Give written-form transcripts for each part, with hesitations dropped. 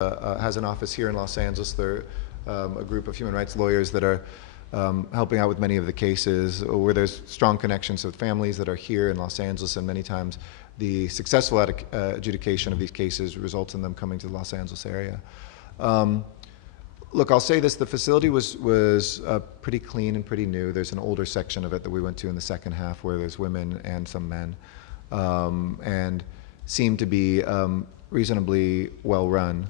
has an office here in Los Angeles. They're a group of human rights lawyers that are helping out with many of the cases where there's strong connections with families that are here in Los Angeles, and many times the successful adjudication of these cases results in them coming to the Los Angeles area. Look, I'll say this, the facility was pretty clean and pretty new. There's an older section of it that we went to in the second half where there's women and some men, and seemed to be reasonably well run.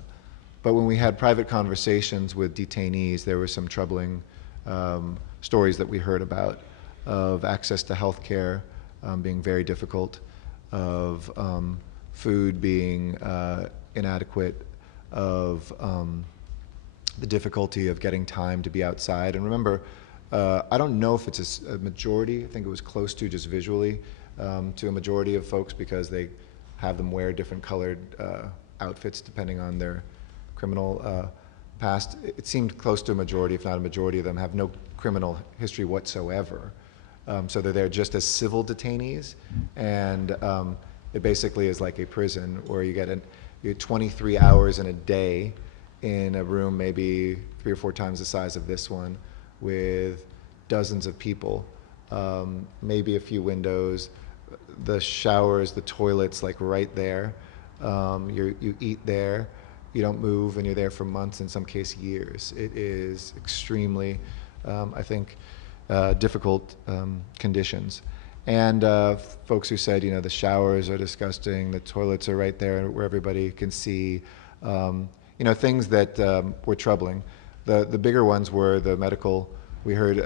But when we had private conversations with detainees, there were some troubling stories that we heard about of access to health care being very difficult, of food being inadequate, of the difficulty of getting time to be outside. And remember, I don't know if it's a majority, I think it was close to just visually, to a majority of folks because they have them wear different colored outfits depending on their criminal past. It seemed close to a majority, if not a majority of them, have no criminal history whatsoever. So they're there just as civil detainees, and it basically is like a prison where you get 23 hours in a day in a room maybe 3 or 4 times the size of this one with dozens of people, maybe a few windows, the showers, the toilets like right there. You eat there, you don't move, and you're there for months, in some case years. It is extremely, I think, difficult conditions. And folks who said, you know, the showers are disgusting, the toilets are right there where everybody can see, you know, things that were troubling. The bigger ones were the medical. We heard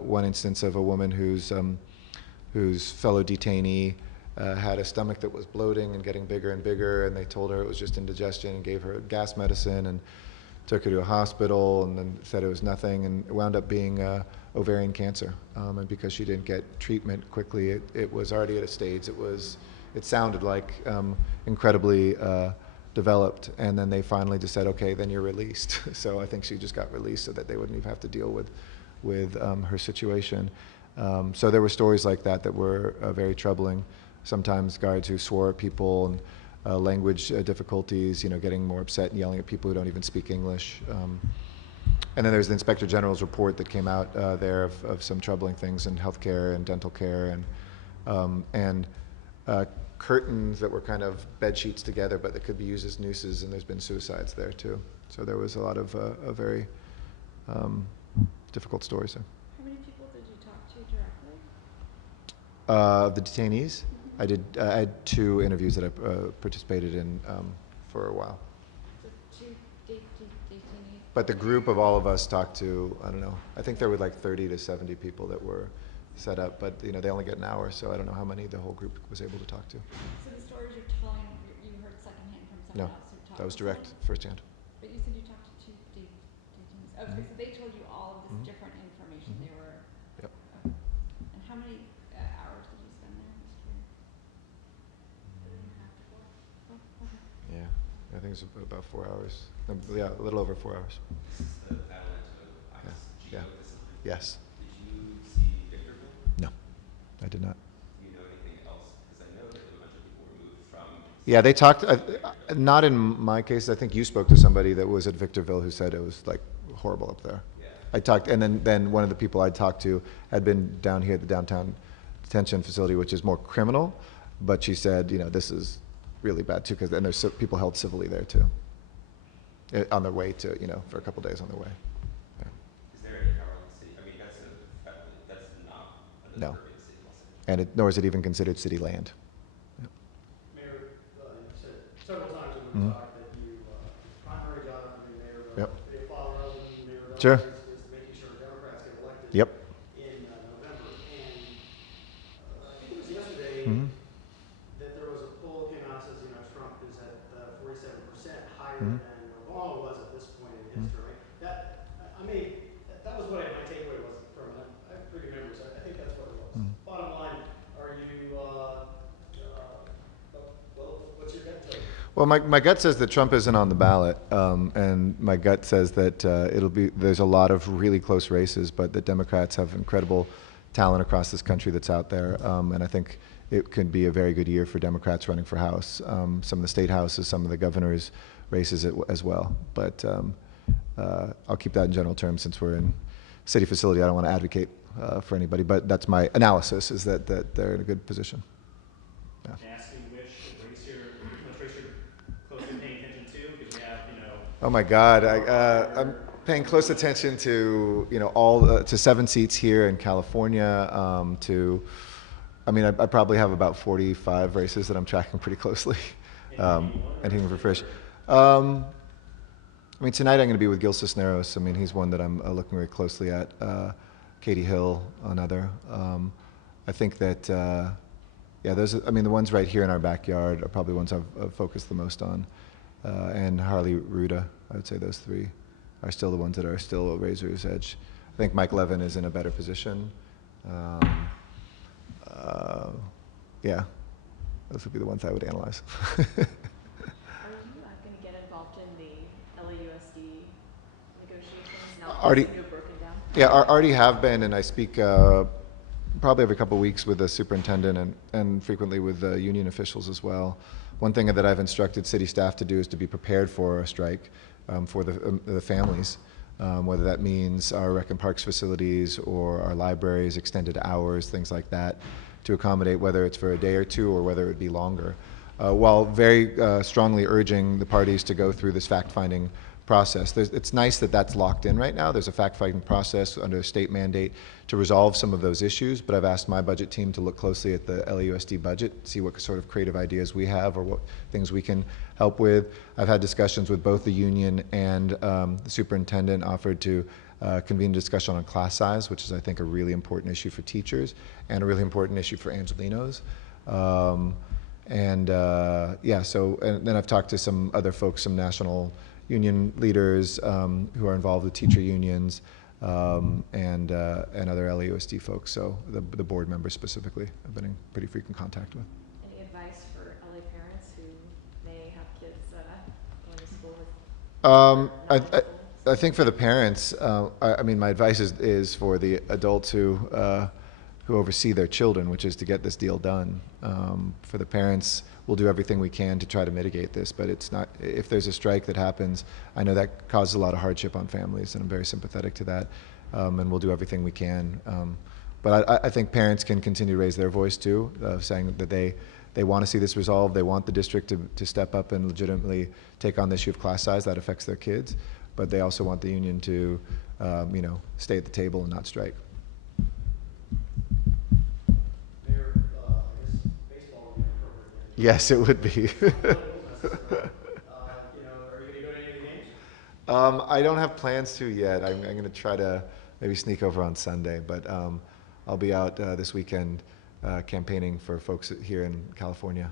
one instance of a woman whose fellow detainee had a stomach that was bloating and getting bigger and bigger, and they told her it was just indigestion and gave her gas medicine and took her to a hospital and then said it was nothing, and it wound up being ovarian cancer. And because she didn't get treatment quickly, it was already at a stage. It sounded like incredibly developed, and then they finally just said, okay, then you're released. So I think she just got released so that they wouldn't even have to deal with her situation. So there were stories like that that were very troubling. Sometimes guards who swore at people, and language difficulties, you know, getting more upset and yelling at people who don't even speak English. And then there's the Inspector General's report that came out there of some troubling things in healthcare and dental care, and curtains that were kind of bed sheets together, but that could be used as nooses, and there's been suicides there too. So there was a lot of very difficult stories there. How many people did you talk to directly? The detainees? I had 2 interviews that I participated in for a while. So 2 detainees? But the group of all of us talked to, I don't know, I think there were like 30 to 70 people that were set up, but you know, they only get an hour, so I don't know how many the whole group was able to talk to. So the stories you're telling, you heard secondhand from someone else who talked? That was direct, firsthand. But you said you talked to 2 detainees. Okay, so they told you all of this different information. They were... Yep. Okay. And how many hours did you spend there? Yeah, I think it's about 4 hours. Yeah, a little over 4 hours. Yeah. Yes. Did you see Victorville? No, I did not. Do you know anything else? Because I know that a bunch of people were moved from... Yeah, they talked, not in my case. I think you spoke to somebody that was at Victorville who said it was like horrible up there. Yeah. I talked, and then one of the people I talked to had been down here at the downtown detention facility, which is more criminal, but she said, you know, this is really bad too, because then there's people held civilly there too, on their way to, you know, for a couple days on their way. Yeah. Is there any power in the city? I mean, that's not an No. urban city, Los Angeles. And nor is it even considered city land. Yeah. Mayor, you said several times in the talk that you, primary job of the mayor, Yep. the father of the mayor, Sure. is making sure Democrats get elected Yep. in November. And I think it was yesterday that there was a poll that came out that says, you know, Trump is at 47% higher than Obama was at this point in history. That, I mean, that was what my takeaway was from it. I have pretty good memories. I think that's what it was. Bottom line, are you, well, what's your gut tell you? Well, my gut says that Trump isn't on the ballot, and my gut says that there's a lot of really close races, but that Democrats have incredible talent across this country that's out there, and I think it could be a very good year for Democrats running for House. Some of the state houses, some of the governors races as well. But I'll keep that in general terms since we're in city facility. I don't want to advocate for anybody, but that's my analysis, is that they're in a good position. Yeah. Asking which race you're closely paying attention to, because we have, Oh my God, I'm paying close attention to all to 7 seats here in California. I probably have about 45 races that I'm tracking pretty closely, and hitting for fish. Tonight I'm going to be with Gil Cisneros. He's one that I'm looking very closely at. Katie Hill, another. I think that, the ones right here in our backyard are probably ones I've focused the most on. And Harley Ruda, I would say those 3 are still the ones that are still a razor's edge. I think Mike Levin is in a better position. Yeah, those would be the ones I would analyze. Are you going to get involved in the LAUSD negotiations now that Already- things have broken down? Yeah, already have been, and I speak probably every couple of weeks with the superintendent and frequently with the union officials as well. One thing that I've instructed city staff to do is to be prepared for a strike for the families, whether that means our rec and parks facilities or our libraries, extended hours, things like that, to accommodate whether it's for a day or 2 or whether it be longer, while very strongly urging the parties to go through this fact-finding process. It's nice that that's locked in right now. There's a fact-finding process under a state mandate to resolve some of those issues, but I've asked my budget team to look closely at the LAUSD budget, see what sort of creative ideas we have or what things we can help with. I've had discussions with both the union and the superintendent, offered to convene a discussion on class size, which is, I think, a really important issue for teachers and a really important issue for Angelenos. And then I've talked to some other folks, some national union leaders who are involved with teacher unions and other LAUSD folks. So the board members specifically, I've been in pretty frequent contact with. Any advice for LA parents who may have kids going to school with? I think for the parents, my advice is for the adults who oversee their children, which is to get this deal done. For the parents, we'll do everything we can to try to mitigate this, but it's not, if there's a strike that happens, I know that causes a lot of hardship on families, and I'm very sympathetic to that, and we'll do everything we can. But I think parents can continue to raise their voice too, saying that they want to see this resolved, they want the district to step up and legitimately take on the issue of class size that affects their kids, but they also want the union to stay at the table and not strike. Mayor, I guess baseball would be appropriate. Yes, it would be. Are you going to go to any of the games? I don't have plans to yet. I'm going to try to maybe sneak over on Sunday, but I'll be out this weekend campaigning for folks here in California,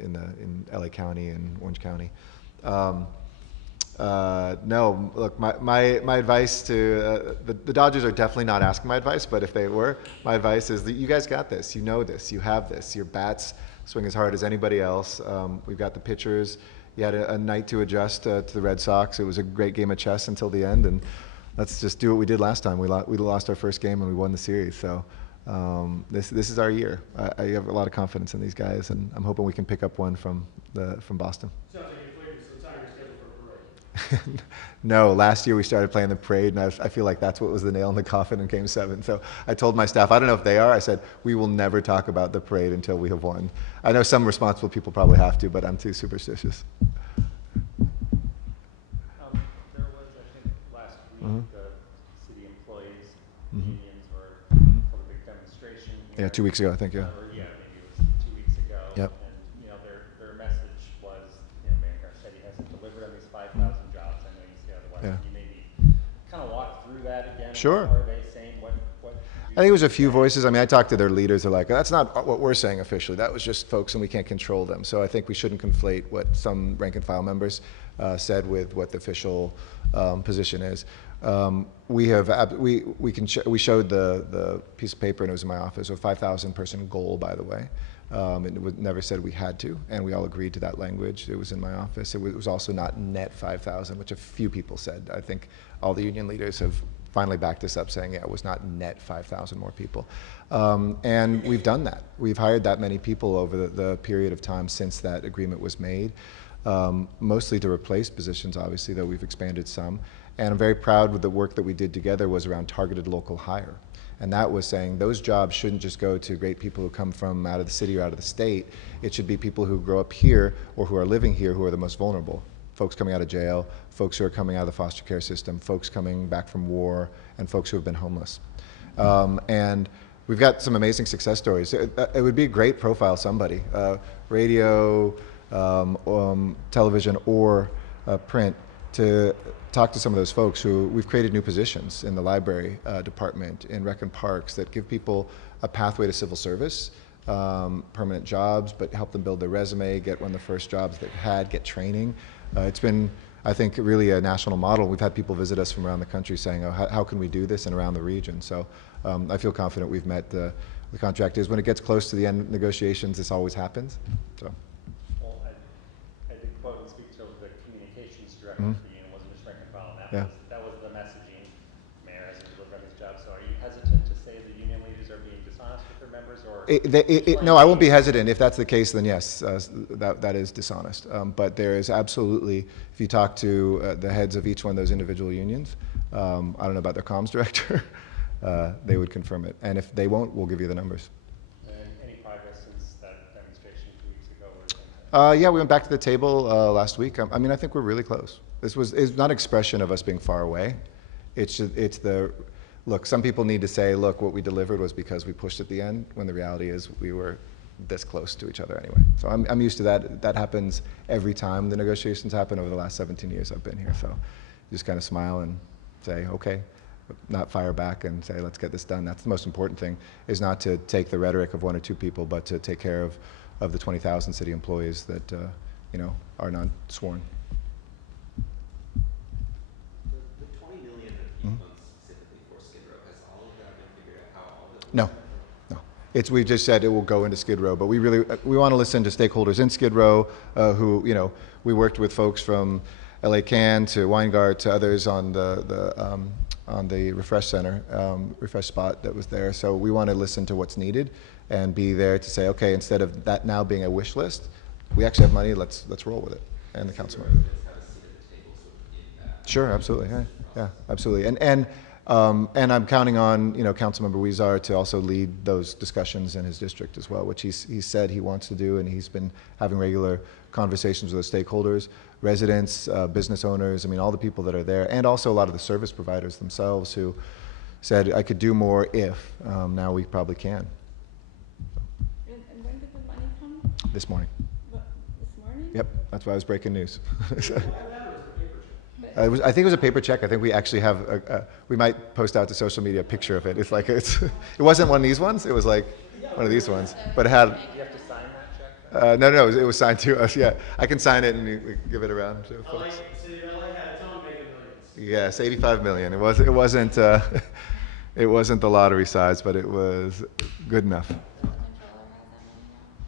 in LA County and Orange County. No, look, my advice to the Dodgers are definitely not asking my advice, but if they were, my advice is that you guys got this. You know this. You have this. Your bats swing as hard as anybody else. We've got the pitchers. You had a night to adjust to the Red Sox. It was a great game of chess until the end, and let's just do what we did last time. We lost our first game and we won the series. So this is our year. I have a lot of confidence in these guys, and I'm hoping we can pick up one from Boston. Sounds like you're playing some time you're scheduled for a parade. No, last year we started playing the parade, and I feel like that's what was the nail in the coffin in Game 7. So I told my staff, I don't know if they are, I said, we will never talk about the parade until we have won. I know some responsible people probably have to, but I'm too superstitious. There was, I think, last week, the city employees unions were for a big demonstration. Yeah, 2 weeks ago, I think, yeah. Or, yeah, maybe it was 2 weeks ago. Yep. And, their message was, Mayor Garcetti hasn't delivered on these 5,000 jobs. I know you see otherwise. Yeah. Can you maybe kind of walk through that again? Sure. What are they saying? What I think it was a few voices. I mean, I talked to their leaders. They're like, that's not what we're saying officially. That was just folks, and we can't control them. So I think we shouldn't conflate what some rank and file members said with what the official position is. We showed the piece of paper, and it was in my office, a 5,000 person goal, by the way. It never said we had to, and we all agreed to that language. It was in my office. It was also not net 5,000, which a few people said. I think all the union leaders have finally backed us up, saying, yeah, it was not net 5,000 more people. And we've done that. We've hired that many people over the period of time since that agreement was made. mostly to replace positions, obviously, though we've expanded some. And I'm very proud with the work that we did together was around targeted local hire. And that was saying those jobs shouldn't just go to great people who come from out of the city or out of the state. It should be people who grow up here or who are living here who are the most vulnerable. Folks coming out of jail, folks who are coming out of the foster care system, folks coming back from war, and folks who have been homeless. And we've got some amazing success stories. It would be a great profile somebody, radio, television, or print, to talk to some of those folks who we've created new positions in the library department, in rec and parks, that give people a pathway to civil service, permanent jobs, but help them build their resume, get one of the first jobs they've had, get training. It's been, I think, really a national model. We've had people visit us from around the country saying, oh, how can we do this, and around the region. So I feel confident we've met the contract is. When it gets close to the end of negotiations, this always happens. So. Well, I did quote and speak to the communications director for the union, wasn't just rank and file, and that was the messaging, Mayor, as you deliver on these jobs. So are you hesitant to say the union leaders are being dishonest with their members, or? No, I won't be hesitant. If that's the case, then yes, that is dishonest. But there is absolutely, if you talk to the heads of each one of those individual unions, I don't know about their comms director, they would confirm it. And if they won't, we'll give you the numbers. Any progress since that demonstration 2 weeks ago? Yeah, we went back to the table last week. I mean, I think we're really close. It's not an expression of us being far away. It's the, look, some people need to say, look, what we delivered was because we pushed at the end, when the reality is we were this close to each other anyway. So I'm used to that. That happens every time the negotiations happen over the last 17 years I've been here. So you just kind of smile and say, okay, not fire back and say, let's get this done. That's the most important thing, is not to take the rhetoric of one or two people, but to take care of the 20,000 city employees that are not sworn. The 20 million that he funds specifically for Skid Row, has all of that been figured out? How all of it? No. We just said it will go into Skid Row, but we want to listen to stakeholders in Skid Row who, we worked with folks from LA Can to Weingart to others on the refresh center, refresh spot that was there. So we want to listen to what's needed and be there to say, okay, instead of that now being a wish list, we actually have money, let's roll with it. And the council member. Sure, absolutely, yeah, absolutely. And I'm counting on, Councilmember Weezar to also lead those discussions in his district as well, which he said he wants to do, and he's been having regular conversations with the stakeholders, residents, business owners, all the people that are there, and also a lot of the service providers themselves who said, I could do more if, now we probably can. And when did the money come? This morning. This morning? Yep, that's why I was breaking news. I think it was a paper check. I think we actually have we might post out to social media a picture of it. It's like it wasn't one of these ones. It was like one of these ones, but it had. Do you have to sign that check? No, it was signed to us. Yeah, I can sign it and we give it around to folks. LA had its own making millions. Yes, 85 million. It wasn't it wasn't the lottery size, but it was good enough.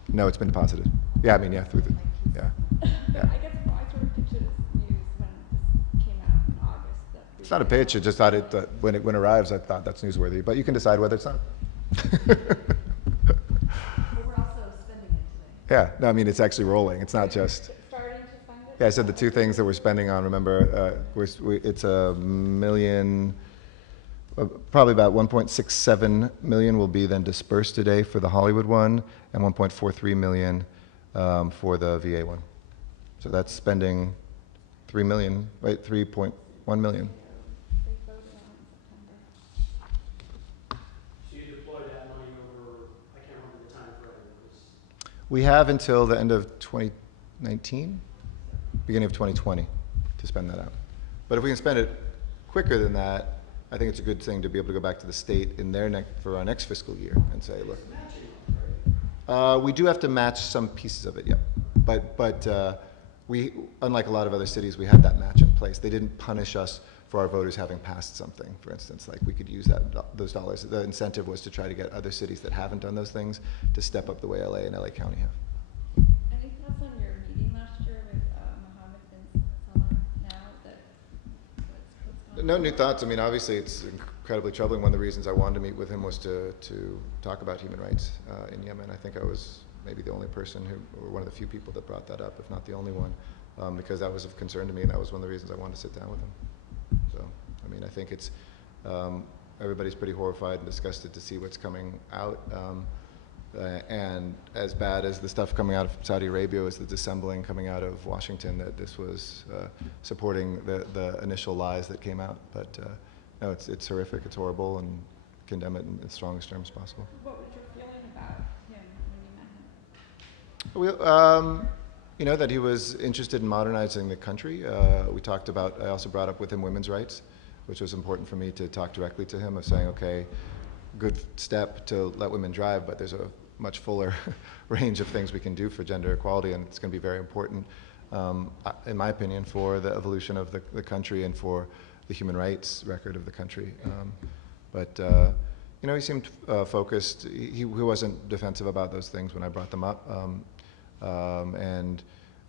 No, it's been deposited. Yeah, through the yeah. I guess I sort of pictured this news when this came out in August. It's not a pitch. I just thought when it arrives, I thought that's newsworthy. But you can decide whether it's not. But we're also spending it today. Yeah, no, it's actually rolling. It's not just. Starting to fund it? Yeah, I said the two things that we're spending on. Remember, it's $1 million. Probably about 1.67 million will be then dispersed today for the Hollywood one, and 1.43 million for the VA one. So that's spending 3.1 million. They voted on it in September. So you deploy that money over, I can't remember the time frame. We have until the end of 2019, beginning of 2020, to spend that out. But if we can spend it quicker than that, I think it's a good thing to be able to go back to the state in their for our next fiscal year and say, look, we do have to match some pieces of it, yeah. But we, unlike a lot of other cities, we had that match in place. They didn't punish us for our voters having passed something, for instance. Like, we could use those dollars. The incentive was to try to get other cities that haven't done those things to step up the way LA and LA County have. Any thoughts on your meeting last year with Mohammed bin Salman now that what's going on? No new thoughts. Obviously it's incredibly troubling. One of the reasons I wanted to meet with him was to talk about human rights in Yemen. I think I was maybe the only person or one of the few people that brought that up, if not the only one. because that was of concern to me, and that was one of the reasons I wanted to sit down with him. So, I mean, I think it's, everybody's pretty horrified and disgusted to see what's coming out. And as bad as the stuff coming out of Saudi Arabia was the dissembling coming out of Washington, that this was supporting the initial lies that came out. But no, it's horrific, it's horrible, and condemn it in the strongest terms possible. What was your feeling about him when you met him? You know, that he was interested in modernizing the country. We talked about, I also brought up with him women's rights, which was important for me to talk directly to him, of saying, okay, good step to let women drive, but there's a much fuller range of things we can do for gender equality, and it's going to be very important, in my opinion, for the evolution of the country and for the human rights record of the country. You know, he seemed focused. He wasn't defensive about those things when I brought them up. And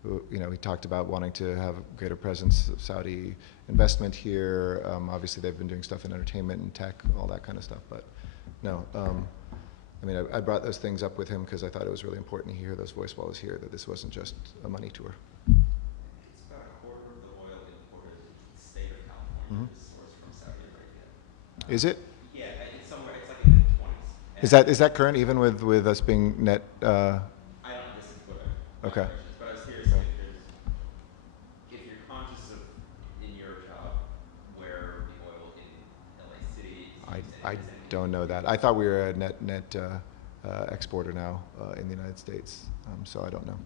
you know, he talked about wanting to have a greater presence of Saudi investment here. Obviously, they've been doing stuff in entertainment and tech, all that kind of stuff. But no, I mean, I brought those things up with him because I thought it was really important to hear those voice while I was here, that this wasn't just a money tour. It's about a quarter of the oil imported into the state of California is sourced from Saudi Arabia. Is it? Yeah, it's somewhere. It's like in the 20s. Is that current even with us being net? I don't. This is what I'm. Okay. But I was curious if you're conscious of in your job where the oil in LA City. I don't know that. I thought we were a net exporter now in the United States, so I don't know.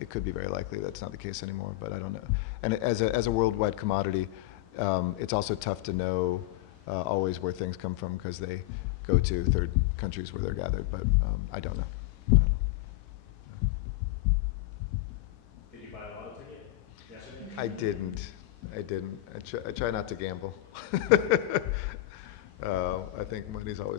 It could be very likely that's not the case anymore, but I don't know. And as a worldwide commodity, it's also tough to know always where things come from because they go to third countries where they're gathered, but I don't know. Did you buy a lotto ticket yesterday? I didn't. I try not to gamble. I think money's always